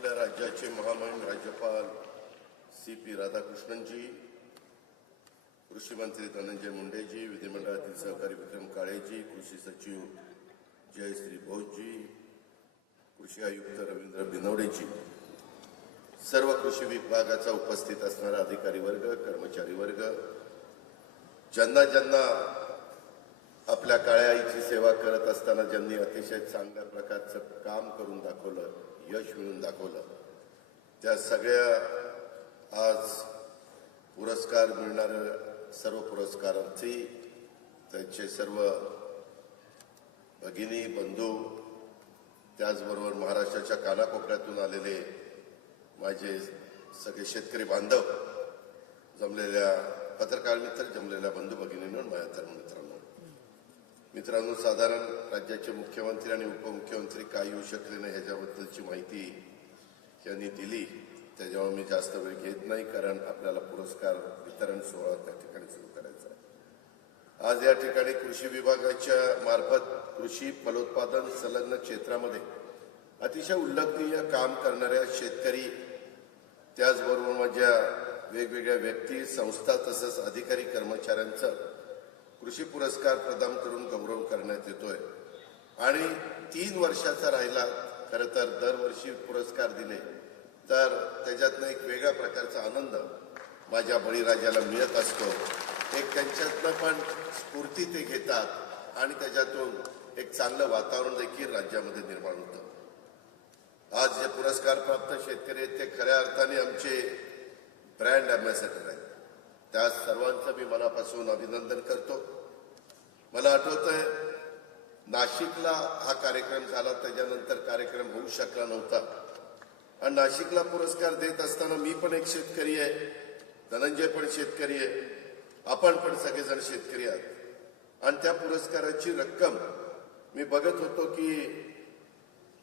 आपल्या राज्याचे महामहिम राज्यपाल सी पी राधाकृष्णनजी कृषी मंत्री धनंजय मुंडेजी विधिमंडळातील सहकारी विक्रम काळेजी कृषी सचिव जयश्री भोजजी कृषी आयुक्त रवींद्र बिनवडेजी. सर्व कृषी विभागाचा उपस्थित असणारा अधिकारी वर्ग कर्मचारी वर्ग ज्यांना ज्यांना आपल्या काळ्या आईची सेवा करत असताना ज्यांनी अतिशय चांगल्या प्रकारचं काम करून दाखवलं यश मिळून दाखवलं त्या सगळ्या आज पुरस्कार मिळणाऱ्या सर्व पुरस्कारार्थी त्यांचे सर्व भगिनी बंधू त्याचबरोबर महाराष्ट्राच्या कानाकोपऱ्यातून आलेले माझे सगळे शेतकरी बांधव जमलेल्या पत्रकार मित्र जमलेल्या बंधू भगिनींवर माझ्या तरुण मित्रांनो. मित्रांनो साधारण राज्याचे मुख्यमंत्री आणि उपमुख्यमंत्री काय येऊ शकले नाही ह्याच्याबद्दलची माहिती यांनी दिली. त्याच्यामुळे मी जास्त वेळ घेत नाही कारण आपल्याला पुरस्कार वितरण सोहळा त्या ठिकाणी सुरू करायचा आहे. आज या ठिकाणी कृषी विभागाच्या मार्फत कृषी फलोत्पादन संलग्न क्षेत्रामध्ये अतिशय उल्लेखनीय काम करणाऱ्या शेतकरी त्याचबरोबर माझ्या वेगवेगळ्या व्यक्ती संस्था तसंच अधिकारी कर्मचाऱ्यांचं कृषी पुरस्कार प्रदान करून गौरव करण्यात येतोय. आणि तीन वर्षाचा राहिला खरं तर दरवर्षी पुरस्कार दिले तर त्याच्यातनं एक वेगळ्या प्रकारचा आनंद माझ्या बळीराजाला मिळत असतो. एक त्यांच्यातनं पण स्फूर्ती ते घेतात आणि त्याच्यातून एक चांगलं वातावरण देखील राज्यामध्ये निर्माण होतं. आज जे पुरस्कार प्राप्त शेतकरी आहेत ते खऱ्या अर्थाने आमचे ब्रँड अम्बॅसेडर आहेत. त्या सर्वांचं मी मनापासून अभिनंदन करतो. मला आठवतंय नाशिकला हा कार्यक्रम झाला त्याच्यानंतर कार्यक्रम होऊ शकला नव्हता. आणि नाशिकला पुरस्कार देत असताना मी पण एक शेतकरी आहे धनंजय पण शेतकरी आहे आपण पण सगळेजण शेतकरी आहात. आणि त्या पुरस्काराची रक्कम मी बघत होतो की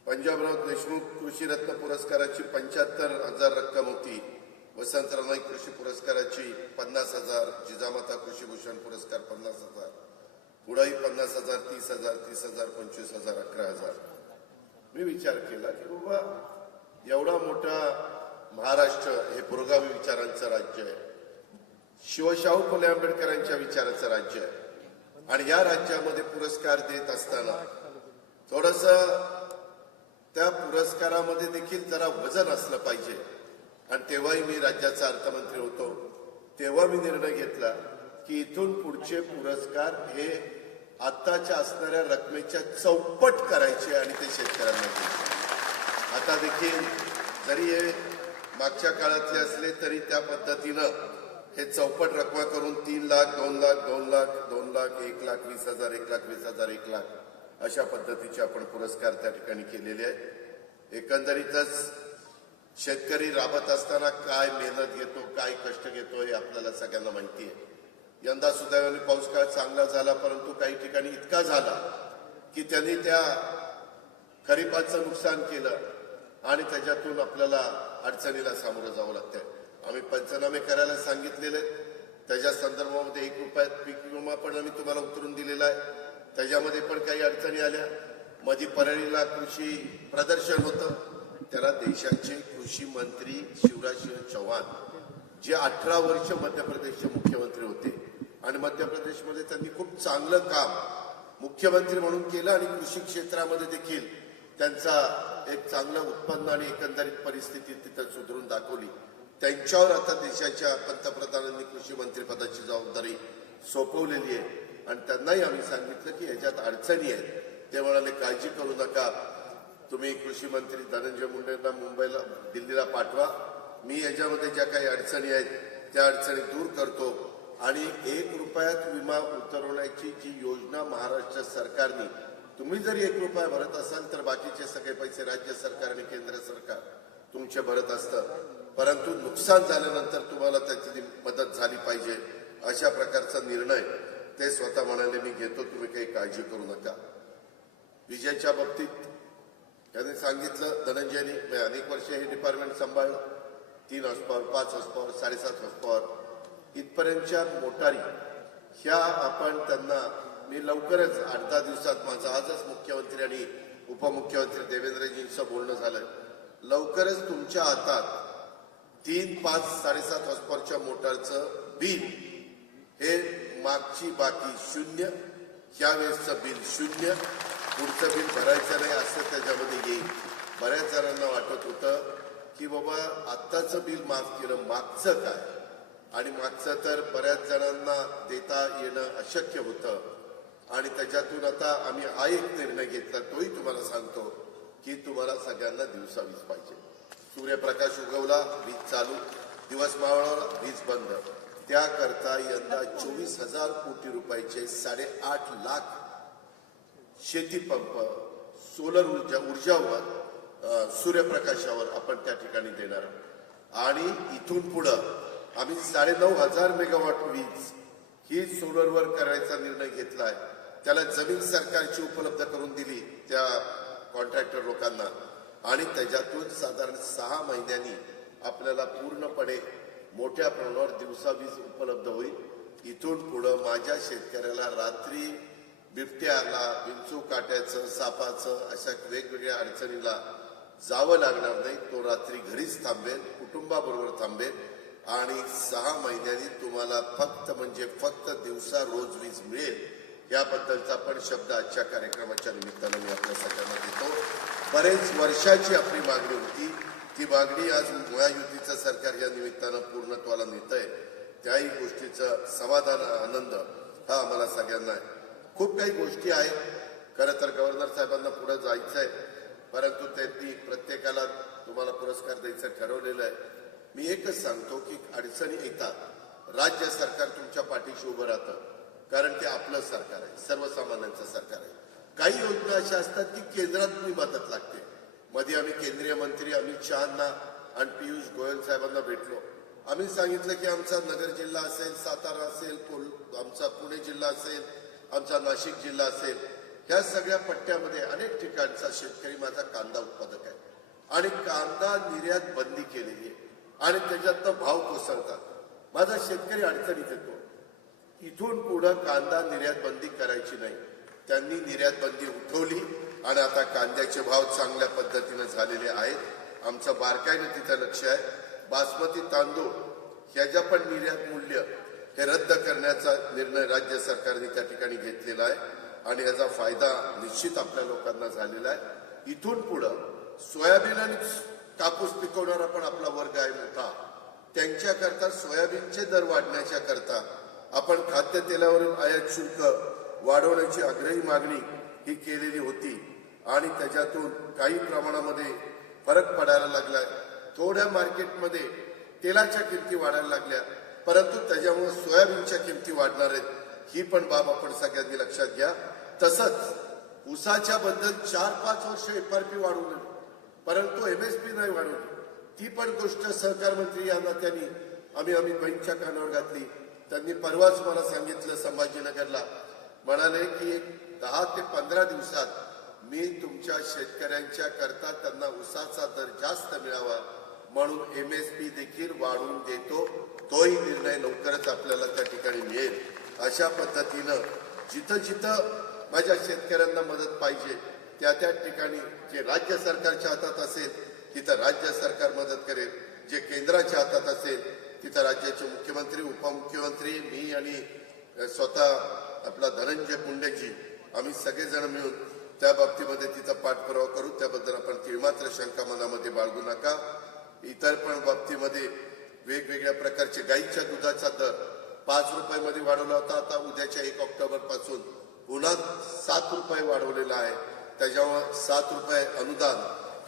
पंजाबराव देशमुख कृषी रत्न पुरस्काराची पंच्याहत्तर हजार रक्कम होती. वसंतराव नाईक कृषी पुरस्काराची पन्नास हजार जिजामाता कृषीभूषण पुरस्कार पन्नास हजार पुढाई पन्नास हजार तीस हजार तीस हजार पंचवीस हजार अकरा हजार. मी विचार केला की बाबा एवढा मोठा महाराष्ट्र हे पुरोगामी विचारांचं राज्य आहे. शिवशाहू फुले आंबेडकरांच्या विचाराचं राज्य आहे. आणि या राज्यामध्ये पुरस्कार देत असताना थोडस त्या पुरस्कारामध्ये देखील जरा वजन असलं पाहिजे. आणि तेव्हाही मी राज्याचा अर्थमंत्री होतो. तेव्हा मी निर्णय घेतला की इथून पुढचे पुरस्कार हे आत्ताच्या असणाऱ्या रकमेच्या चौपट करायचे आणि ते शेतकऱ्यांना द्यायचे आता देखील जरी हे मागच्या काळातले असले तरी त्या पद्धतीनं हे चौपट रकमा करून तीन लाख दोन लाख दोन लाख दोन लाख एक लाख वीस हजार एक लाख वीस हजार एक लाख अशा पद्धतीचे आपण पुरस्कार त्या ठिकाणी केलेले आहेत. एकंदरीतच शेतकरी राबत असताना काय मेहनत घेतो काय कष्ट घेतो हे आपल्याला सगळ्यांना माहिती आहे. यंदा सुदैवाने पाऊस काळ चांगला झाला परंतु काही ठिकाणी इतका झाला की त्यांनी त्या खरीपाचं नुकसान केलं आणि त्याच्यातून आपल्याला अडचणीला सामोरं जावं लागतंय. आम्ही पंचनामे करायला सांगितलेले त्याच्या संदर्भामध्ये एक रुपयात पीक विमा पण आम्ही तुम्हाला उतरून दिलेला आहे. त्याच्यामध्ये पण काही अडचणी आल्या. मधी परळीला कृषी प्रदर्शन होतं. त्याला देशाचे कृषी मंत्री शिवराजसिंह चौहान जे अठरा वर्ष मध्य प्रदेशचे मुख्यमंत्री होते. आणि मध्य प्रदेशमध्ये त्यांनी खूप चांगलं काम मुख्यमंत्री म्हणून केलं आणि कृषी क्षेत्रामध्ये देखील त्यांचा एक चांगलं उत्पन्न आणि एकंदरीत परिस्थिती तिथं सुधारून दाखवली. त्यांच्यावर आता देशाच्या पंतप्रधानांनी कृषी मंत्रीपदाची जबाबदारी सोपवलेली आहे. आणि त्यांनाही आम्ही सांगितलं की याच्यात अडचणी आहेत. ते म्हणाले काळजी करू नका. तुम्ही कृषी मंत्री धनंजय मुंडेंना मुंबईला दिल्लीला पाठवा. मी याच्यामध्ये ज्या काही अडचणी आहेत त्या अडचणी दूर करतो. आणि एक रुपयात विमा उतरवण्याची जी योजना महाराष्ट्र सरकारने तुम्ही जर एक रुपया भरत असाल तर बाकीचे सगळे पैसे राज्य सरकार आणि केंद्र सरकार तुमचे भरत असतं. परंतु नुकसान झाल्यानंतर तुम्हाला त्याची मदत झाली पाहिजे अशा प्रकारचा निर्णय ते स्वतः म्हणाले मी घेतो तुम्ही काही काळजी करू नका. विजेच्या बाबतीत त्यांनी सांगितलं धनंजयनी मी अनेक वर्ष हे डिपार्टमेंट सांभाळलं. तीन हॉस्पॉवर पाच हॉस्पॉवर साडेसात हॉस्पॉवर इथपर्यंतच्या मोटारी ह्या आपण त्यांना मी लवकरच आठ दहा दिवसात माझं आजच मुख्यमंत्री आणि उपमुख्यमंत्री देवेंद्रजींचं बोलणं झालं लवकरच तुमच्या हातात तीन पाच साडेसात हॉर्सपॉवरच्या मोटारचं बिल. हे मागची बाकी शून्य यावेळेसचं बिल शून्य. पुढचं बिल भरायचं नाही असं त्याच्यामध्ये येईल. बऱ्याच जणांना वाटत होतं की बाबा आत्ताचं बिल माफ केलं मागचं काय? आणि मागचं तर बऱ्याच जणांना देता येणं अशक्य होतं. आणि त्याच्यातून आता आम्ही हा एक निर्णय घेतला तोही तुम्हाला सांगतो की तुम्हाला सगळ्यांना दिवसा वीज पाहिजे. सूर्यप्रकाश उगवला वीज चालू दिवस मावळला वीज बंद. त्याकरता यंदा चोवीस हजार कोटी रुपयाचे साडेआठ लाख शेती पंप सोलर ऊर्जा ऊर्जावर सूर्यप्रकाशावर आपण त्या ठिकाणी देणार आहोत. आणि इथून पुढं आम्ही साडेनऊ हजार मेगावॉट वीज ही सोलरवर करायचा निर्णय घेतलाय. त्याला जमीन सरकारची उपलब्ध करून दिली त्या कॉन्ट्रॅक्टर लोकांना. आणि त्याच्यातून साधारण सहा महिन्यांनी आपल्याला पूर्णपणे मोठ्या प्रमाणावर दिवसा वीज उपलब्ध होईल. इथून पुढं माझ्या शेतकऱ्याला रात्री बिबट्याला विंचू काट्याचं सापाचं अशा वेगवेगळ्या अडचणीला जावं लागणार नाही. तो रात्री घरीच थांबेल कुटुंबाबरोबर थांबेल आणि सहा महिन्यांनी तुम्हाला फक्त म्हणजे फक्त दिवसा रोज वीज मिळेल. याबद्दलचा पण शब्द आजच्या कार्यक्रमाच्या निमित्तानं मी आपल्या सगळ्यांना देतो. बरेच वर्षाची आपली मागणी होती. ती मागणी आज महायुतीचं सरकार या निमित्तानं पूर्णत्वाला नेत आहे त्याही गोष्टीचं समाधान आनंद हा आम्हाला सगळ्यांना आहे खूप काही गोष्टी आहेत खरं तर गव्हर्नर साहेबांना पुढे जायचं आहे परंतु त्यांनी प्रत्येकाला तुम्हाला पुरस्कार द्यायचं ठरवलेलं आहे. मी एकच सांगतो की अडचणी येतात. राज्य सरकार तुमच्या पाठीशी उभं राहतं. कारण ते आपलं सरकार आहे. सर्वसामान्यांचं सरकार आहे. काही योजना अशा असतात की केंद्रात मी मदत लागते. मध्ये आम्ही केंद्रीय मंत्री अमित शहाना आणि पियुष गोयल साहेबांना भेटलो. आम्ही सांगितलं की आमचा नगर जिल्हा असेल सातारा असेल आमचा पुणे जिल्हा असेल आमचा नाशिक जिल्हा असेल ह्या सगळ्या पट्ट्यामध्ये अनेक ठिकाणचा शेतकरी माझा कांदा उत्पादक आहे. आणि कांदा निर्यात बंदी केलेली आहे. आणि त्याच्यातनं भाव कोसळतात. माझा शेतकरी अडचणीत येतो. इथून पुढं कांदा निर्यात बंदी करायची नाही. त्यांनी निर्यात बंदी उठवली आणि आता कांद्याचे भाव चांगल्या पद्धतीने झालेले आहेत. आमचं बारकाईनं तिथं लक्ष आहे. बासमती तांदूळ ह्याच्या पण निर्यात मूल्य हे रद्द करण्याचा निर्णय राज्य सरकारने त्या ठिकाणी घेतलेला आहे आणि याचा फायदा निश्चित आपल्या लोकांना झालेला आहे. इथून पुढं सोयाबीन आणि कापूस पिकवणारा पण आपला वर्ग आहे मोठा. त्यांच्याकरता सोयाबीनचे दर वाढण्याच्या करता आपण खाद्यतेलावरील आयात शुल्क वाढवण्याची आग्रही मागणी ही केलेली होती आणि त्याच्यातून काही प्रमाणामध्ये फरक पडायला लागलाय थोड्या मार्केटमध्ये तेलाच्या किमती वाढायला लागल्या. परंतु त्याच्यामुळे सोयाबीनच्या किमती वाढणार आहेत. ही पण बाब आपण सगळ्यांनी लक्षात घ्या. तसंच उसाच्या बद्दल चार पाच वर्ष एफआरपी वाढवली. परंतु एमएसपी नाही वाढवली. ती पण गोष्ट सहकार मंत्री यांना त्यांनी आम्ही अमित भाईंच्या कानावर घातली. त्यांनी परवाच मला सांगितलं संभाजीनगरला. म्हणाले की एक दहा ते पंधरा दिवसात मी तुमच्या शेतकऱ्यांच्या करता त्यांना उसाचा दर जास्त मिळावा. म्हणून एम एस पी देखील वाढवून देतो तोही निर्णय लवकरच आपल्याला त्या ठिकाणी मिळेल. अशा पद्धतीनं जिथं जिथं माझ्या शेतकऱ्यांना मदत पाहिजे त्या त्या ठिकाणी जे राज्य सरकारच्या हातात असेल तिथं राज्य सरकार मदत करेल. जे केंद्राच्या हातात असेल तिथं राज्याचे मुख्यमंत्री उपमुख्यमंत्री मी आणि स्वतः आपला धनंजय मुंडेजी आम्ही सगळेजण मिळून त्या बाबतीमध्ये तिचा पाठपुरावा करू. त्याबद्दल आपण तिळमात्र शंका मनामध्ये बाळगू नका. इतर पण बाबतीमध्ये वेगवेगळ्या प्रकारचे गाईच्या दुधाचा दर पाच रुपयामध्ये वाढवला होता. आता उद्याच्या एक ऑक्टोबरपासून पुन्हा सात रुपये वाढवलेला आहे. त्याच्यामुळे सात रुपये अनुदान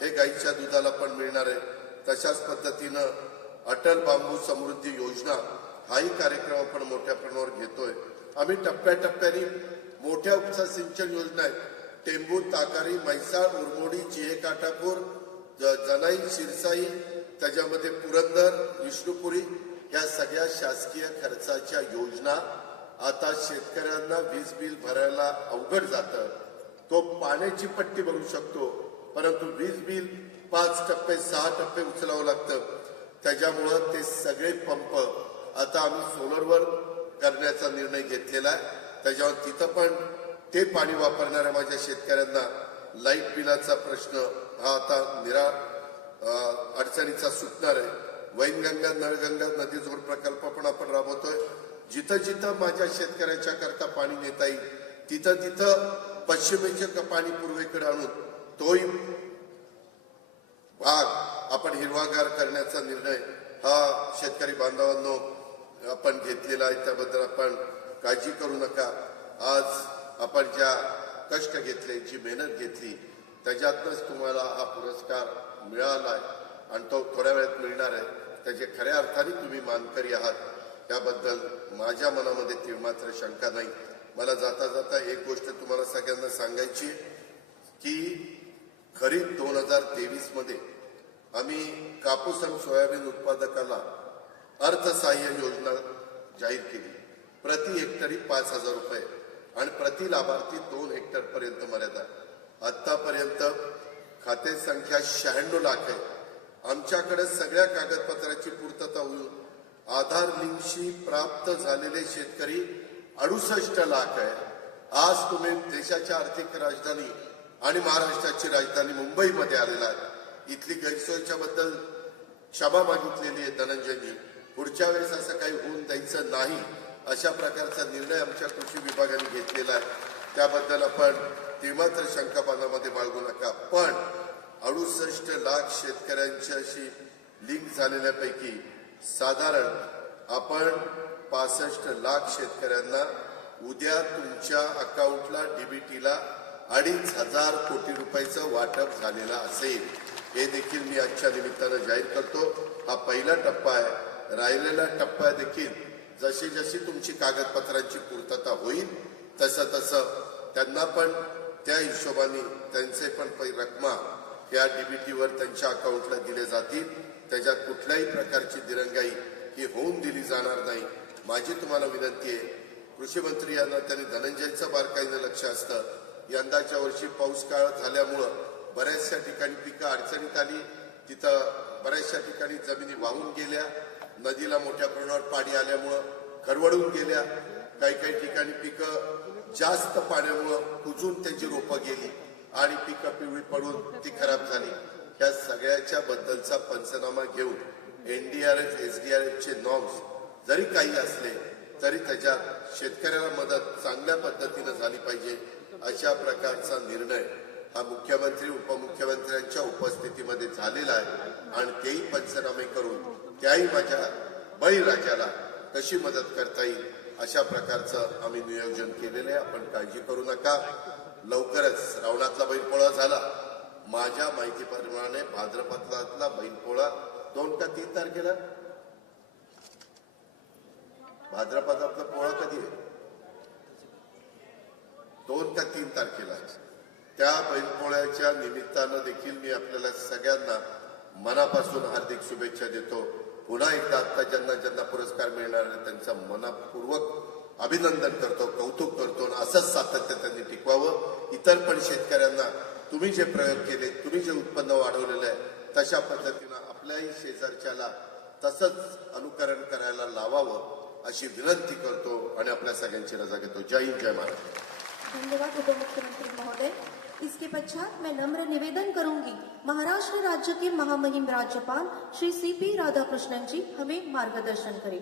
हे गाईच्या दुधाला पण मिळणार आहे. तशाच पद्धतीनं अटल बांबू समृद्धी योजना हाही कार्यक्रम आपण मोठ्या प्रमाणावर घेतोय. आम्ही टप्प्याटप्प्याने मोठ्या उपसा सिंचन योजना आहेत. टेंबू ताकारी म्हैसाळ उरमोडी जिहे काटापूर जना शिरसाई त्याच्यामध्ये पुरंदर विष्णुपुरी या सगळ्या शासकीय खर्चाच्या योजना आता शेतकऱ्यांना वीज बिल भरायला अवघड जातं. तो पाण्याची पट्टी भरू शकतो परंतु वीज बिल पाच टप्पे सहा टप्पे उचलावं लागतं. त्याच्यामुळं ते सगळे पंप आता आम्ही सोलरवर करण्याचा निर्णय घेतलेला आहे. त्याच्यावर तिथं पण ते पाणी वापरणाऱ्या माझ्या शेतकऱ्यांना लाइट बिलाचा प्रश्न हा आता निरा अडचणीचा सुटणार आहे. वैनगंगा नळगंगा नदी जोड प्रकल्प पण आपण राबवतोय. जिथं जिथं माझ्या शेतकऱ्याच्या करता पाणी नेता येईल तिथं तिथं पश्चिमेचे पाणी पूर्वेकडे आणून तोही भाग आपण हिरवागार करण्याचा निर्णय हा शेतकरी बांधवांनो आपण घेतलेला आहे. त्याबद्दल आपण काळजी करू नका. आज आपण ज्या कष्ट घेतले जी मेहनत घेतली त्याच्यातनंच तुम्हाला हा पुरस्कार मिळाला आहे आणि तो थोड्या वेळात मिळणार आहे. त्याचे खऱ्या अर्थाने तुम्ही मानकरी आहात. त्याबद्दल माझ्या मनामध्ये तीळमात्र शंका नाही. मला जाता जाता एक गोष्ट तुम्हाला सगळ्यांना सांगायची की खरीप दोन हजार तेवीसमध्ये आम्ही कापूस आणि सोयाबीन उत्पादकाला अर्थसहाय्य योजना जाहीर केली. प्रति हेक्टरी पाच हजार रुपये आणि प्रति लाभार्थी दोन हेक्टर पर्यंत मर्यादा. आतापर्यंत खाते संख्या शहाण्णव लाख आहे. आमच्याकडे सगळ्या कागदपत्राची पूर्तता होऊन आधार लिंकशी प्राप्त झालेले शेतकरी अडुसष्ट लाख आहे. आज तुम्ही देशाच्या आर्थिक राजधानी आणि महाराष्ट्राची राजधानी मुंबईमध्ये आलेला आहे. इथली गैरसोयीच्या बद्दल क्षमा मागितलेली आहे धनंजयनी पुढच्या वेळेस असं काही होऊन द्यायचं नाही अशा प्रकारचा निर्णय आमच्या कृषी विभागाने घेतलेला आहे. त्याबद्दल आपण तीव्र शंकापानामध्ये बाळगू नका. पण अडुसष्ट लाख शेतकऱ्यांच्याशी लिंक झालेल्यापैकी साधारण आपण पासष्ट लाख शेतकऱ्यांना उद्या तुमच्या अकाउंटला डीबीटीला अडीच हजार कोटी रुपयाचं वाटप झालेलं असेल. हे देखील मी आजच्या निमित्तानं जाहीर करतो. हा पहिला टप्पा आहे. राहिलेला टप्पा देखील जशी जशी तुमची कागदपत्रांची पूर्तता होईल तसं तसं त्यांना पण त्या हिशोबाने त्यांचे पण पै रकमा या डीबीटीवर त्यांच्या अकाउंटला दिले जातील. त्याच्यात कुठल्याही प्रकारची दिरंगाई ही होऊन दिली जाणार नाही. माझी तुम्हाला विनंती आहे कृषी मंत्री यांना त्यांनी धनंजयचं बारकाईनं लक्ष असतं. यंदाच्या वर्षी पाऊस काळ झाल्यामुळं बऱ्याचशा ठिकाणी पिकं अडचणीत आली. तिथं बऱ्याचशा ठिकाणी जमिनी वाहून गेल्या. नदीला मोठ्या प्रमाणावर पाणी आल्यामुळं खरवडून गेल्या. काही काही ठिकाणी पिकं जास्त पाण्यामुळं कुजून त्याची रोपं गेली आणि पिकं पिवळी पडून ती खराब झाली. या सगळ्याच्या बद्दलचा पंचनामा घेऊन एनडीआरएफ एसडीआरएफ चे नॉर्म्स जरी काही असले तरी त्याच्यात शेतकऱ्याला मदत चांगल्या पद्धतीनं झाली पाहिजे अशा प्रकारचा निर्णय हा मुख्यमंत्री उपमुख्यमंत्र्यांच्या उपस्थितीमध्ये झालेला आहे. आणि तेही पंचनामे करून त्याही माझ्या बळीराजाला कशी मदत करता येईल अशा प्रकारचं आम्ही नियोजन केलेलं आहे. आपण काळजी करू नका. लवकरच श्रावणातला बैलपोळा झाला. माझ्या माहितीप्रमाणे भाद्रपदातला बैलपोळा दोन का तीन तारखेला? भाद्रपदातला पोळा कधी आहे? दोन का तीन तारखेला. त्या बैलपोळ्याच्या निमित्तानं देखील मी आपल्याला सगळ्यांना मनापासून हार्दिक शुभेच्छा देतो. पुन्हा एकदा आता ज्यांना ज्यांना पुरस्कार मिळणार आहे त्यांचं मनापूर्वक अभिनंदन करतो कौतुक करतो आणि असंच सातत्य त्यांनी टिकवावं. इतर पण शेतकऱ्यांना तुम्ही जे प्रयोग केले तुम्ही जे उत्पन्न वाढवलेलं आहे तशा पद्धतीनं आपल्याही शेजारच्याला तसंच अनुकरण करायला लावावं अशी विनंती करतो आणि आपल्या सगळ्यांची रजा घेतो. जय हिंद जय महाराज धन्यवाद उपमुख्यमंत्री महोदय. इसके पश्चात मैं नम्र निवेदन करूंगी महाराष्ट्र राज्य के महामहिम राज्यपाल श्री सी पी राधाकृष्णन जी हमें मार्गदर्शन करें।